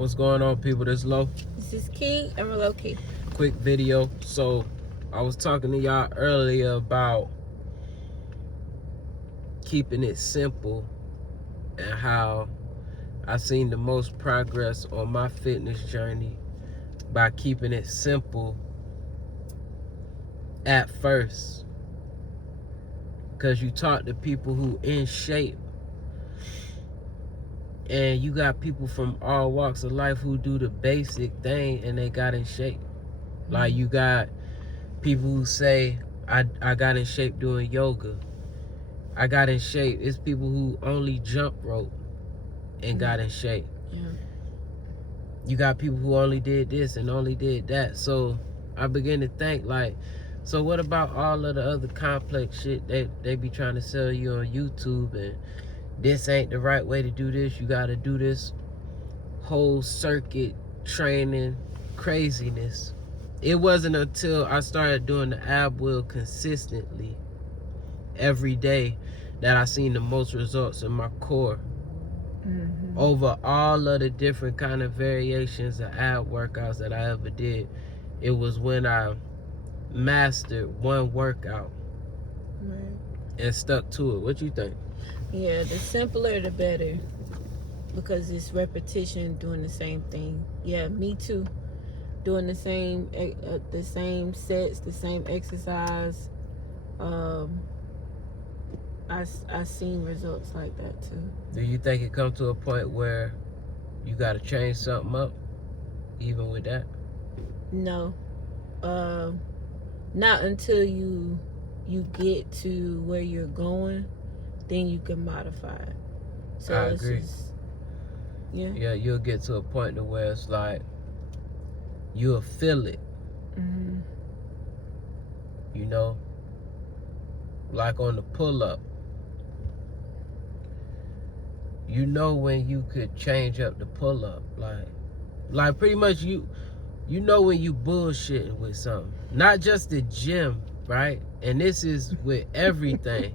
What's going on, people? This Lo. This is Key and Lo&Kee. Quick video. So, I was talking to y'all earlier about keeping it simple and how I seen the most progress on my fitness journey by keeping it simple at first. Because you talk to people who in shape, and you got people from all walks of life who do the basic thing and they got in shape. Like, you got people who say, I got in shape doing yoga. I got in shape. It's people who only jump rope and got in shape. Yeah. You got people who only did this and only did that. So I begin to think, like, so what about all of the other complex shit they be trying to sell you on YouTube, and this ain't the right way to do this. You got to do this whole circuit training craziness. It wasn't until I started doing the ab wheel consistently every day that I seen the most results in my core. Over all of the different kind of variations of ab workouts that I ever did, it was when I mastered one workout and stuck to it. What you think? Yeah, the simpler the better, because it's repetition doing the same thing. Yeah, me too. Doing the same sets, the same exercise. I seen results like that too. Do you think it come to a point where you got to change something up, even with that? No, not until you get to where you're going, then you can modify it. So I agree. Yeah, you'll get to a point to where it's like you'll feel it. You know, like on the pull-up. You know when you could change up the pull-up, like pretty much you know when you bullshitting with something. Not just the gym, right? And this is with everything.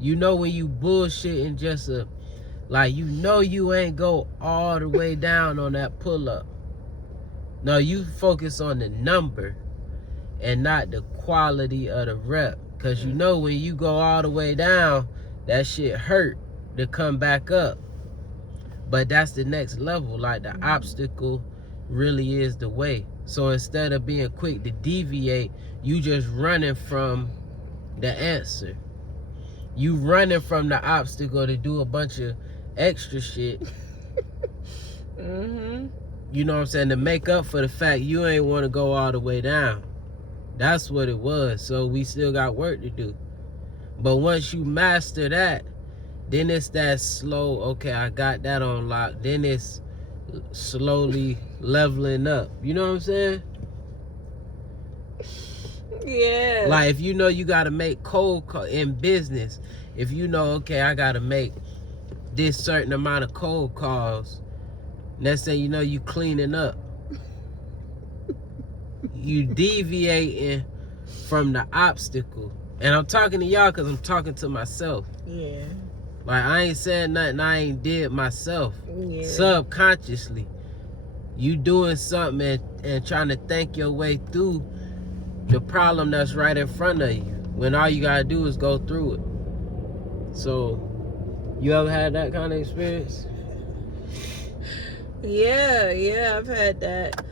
You know when you bullshitting just like, you know you ain't go all the way down on that pull-up. No, you focus on the number and not the quality of the rep. Because you know when you go all the way down, that shit hurt to come back up. But that's the next level. Like, the obstacle really is the way. So instead of being quick to deviate, you just running from the answer. You running from the obstacle to do a bunch of extra shit. You know what I'm saying? To make up for the fact you ain't want to go all the way down. That's what it was. So we still got work to do. But once you master that, then it's that slow, okay, I got that on lock. Then it's slowly leveling up. You know what I'm saying? Yeah. Like, if you know you got to make cold call in business, if you know, okay, I got to make this certain amount of cold calls, next thing you know, you cleaning up. You deviating from the obstacle. And I'm talking to y'all because I'm talking to myself. Yeah. Like, I ain't saying nothing I ain't did myself. Yeah. Subconsciously. You doing something and trying to think your way through the problem that's right in front of you, when all you gotta do is go through it. So, you ever had that kind of experience? Yeah, I've had that.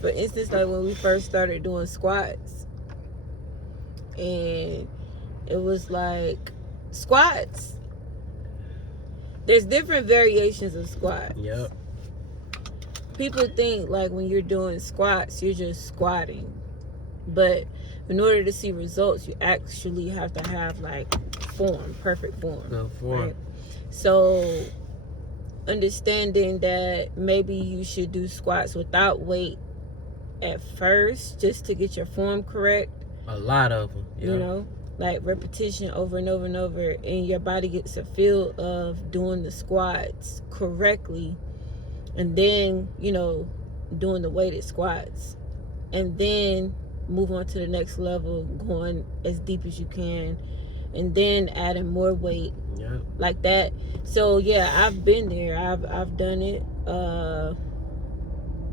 For instance, like when we first started doing squats, and it was like, squats, there's different variations of squats. Yep. People think like when you're doing squats, you're just squatting. But in order to see results, you actually have to have like form, perfect form. Good form. Right? So understanding that maybe you should do squats without weight at first, just to get your form correct. A lot of them. Yeah. You know, like repetition over and over and over, and your body gets a feel of doing the squats correctly, and then, you know, doing the weighted squats, and then move on to the next level, going as deep as you can, and then adding more weight. Yeah. Like that. So yeah, I've been there. I've done it.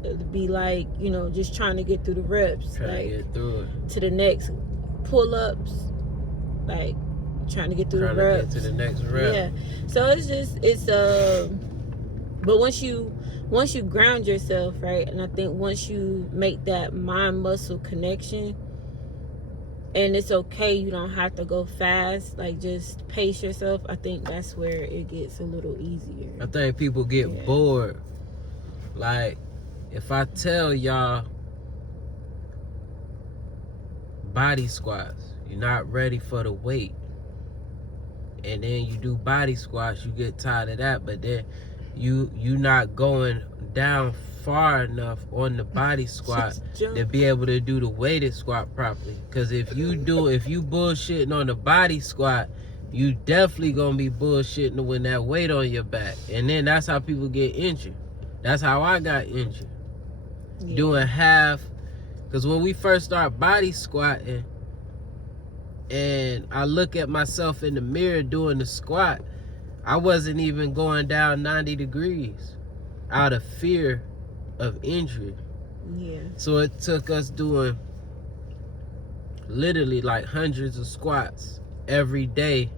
It'd be like, you know, just trying to get through the reps, Trying like to get through it. to the next pull-ups, like trying to get through Trying the to reps. get to the next rep. Yeah. So it's but once you ground yourself, right? And I think once you make that mind muscle connection, and it's okay, you don't have to go fast, like just pace yourself. I think that's where it gets a little easier. I think people get bored. Like, if I tell y'all body squats, you're not ready for the weight, and then you do body squats, you get tired of that, but then you not going down far enough on the body squat to be able to do the weighted squat properly. Because if you bullshitting on the body squat, you definitely gonna be bullshitting when that weight on your back, and then that's how people get injured. That's how I got injured. Yeah. Doing half, because when we first start body squatting, and I look at myself in the mirror doing the squat, I wasn't even going down 90 degrees out of fear of injury. Yeah. So it took us doing literally like hundreds of squats every day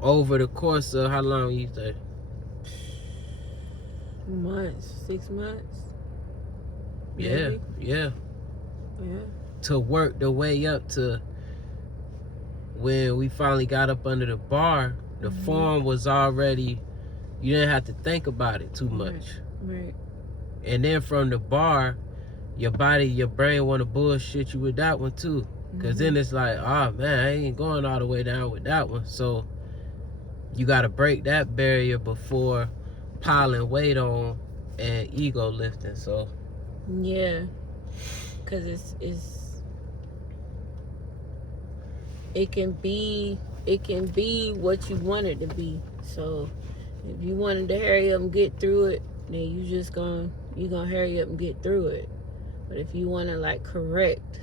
over the course of how long you say? Months, 6 months. Yeah, maybe? Yeah. Yeah. To work the way up to when we finally got up under the bar, the form was already, you didn't have to think about it too much. Right. And then from the bar, your brain want to bullshit you with that one too. Because then it's like, oh man, I ain't going all the way down with that one. So you got to break that barrier before piling weight on and ego lifting. So yeah, because it can be what you want it to be. So if you wanted to hurry up and get through it, then you gonna hurry up and get through it. But if you want to like correct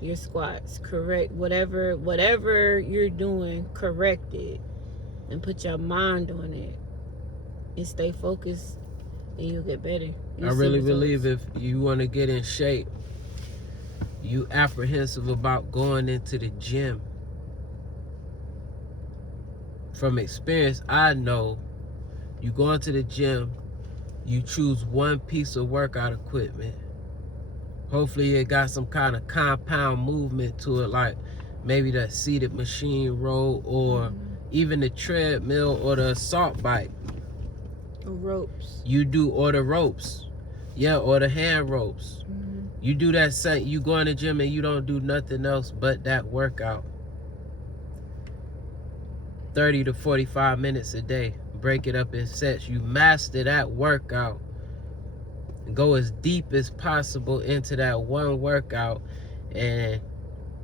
your squats, correct whatever you're doing, correct it and put your mind on it and stay focused, and you'll get better. I really believe if you want to get in shape, you apprehensive about going into the gym. From experience, I know you go into the gym, you choose one piece of workout equipment. Hopefully it got some kind of compound movement to it, like maybe that seated machine row, or even the treadmill or the assault bike. Or ropes. Or the ropes. Yeah, or the hand ropes. You do that set, you go in the gym and you don't do nothing else but that workout. 30 to 45 minutes a day. Break it up in sets. You master that workout. Go as deep as possible into that one workout, and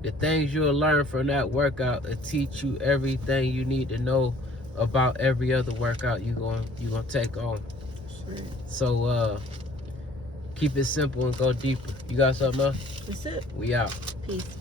the things you'll learn from that workout will teach you everything you need to know about every other workout you're gonna take on. Sure. So keep it simple and go deeper. You got something else? That's it. We out. Peace.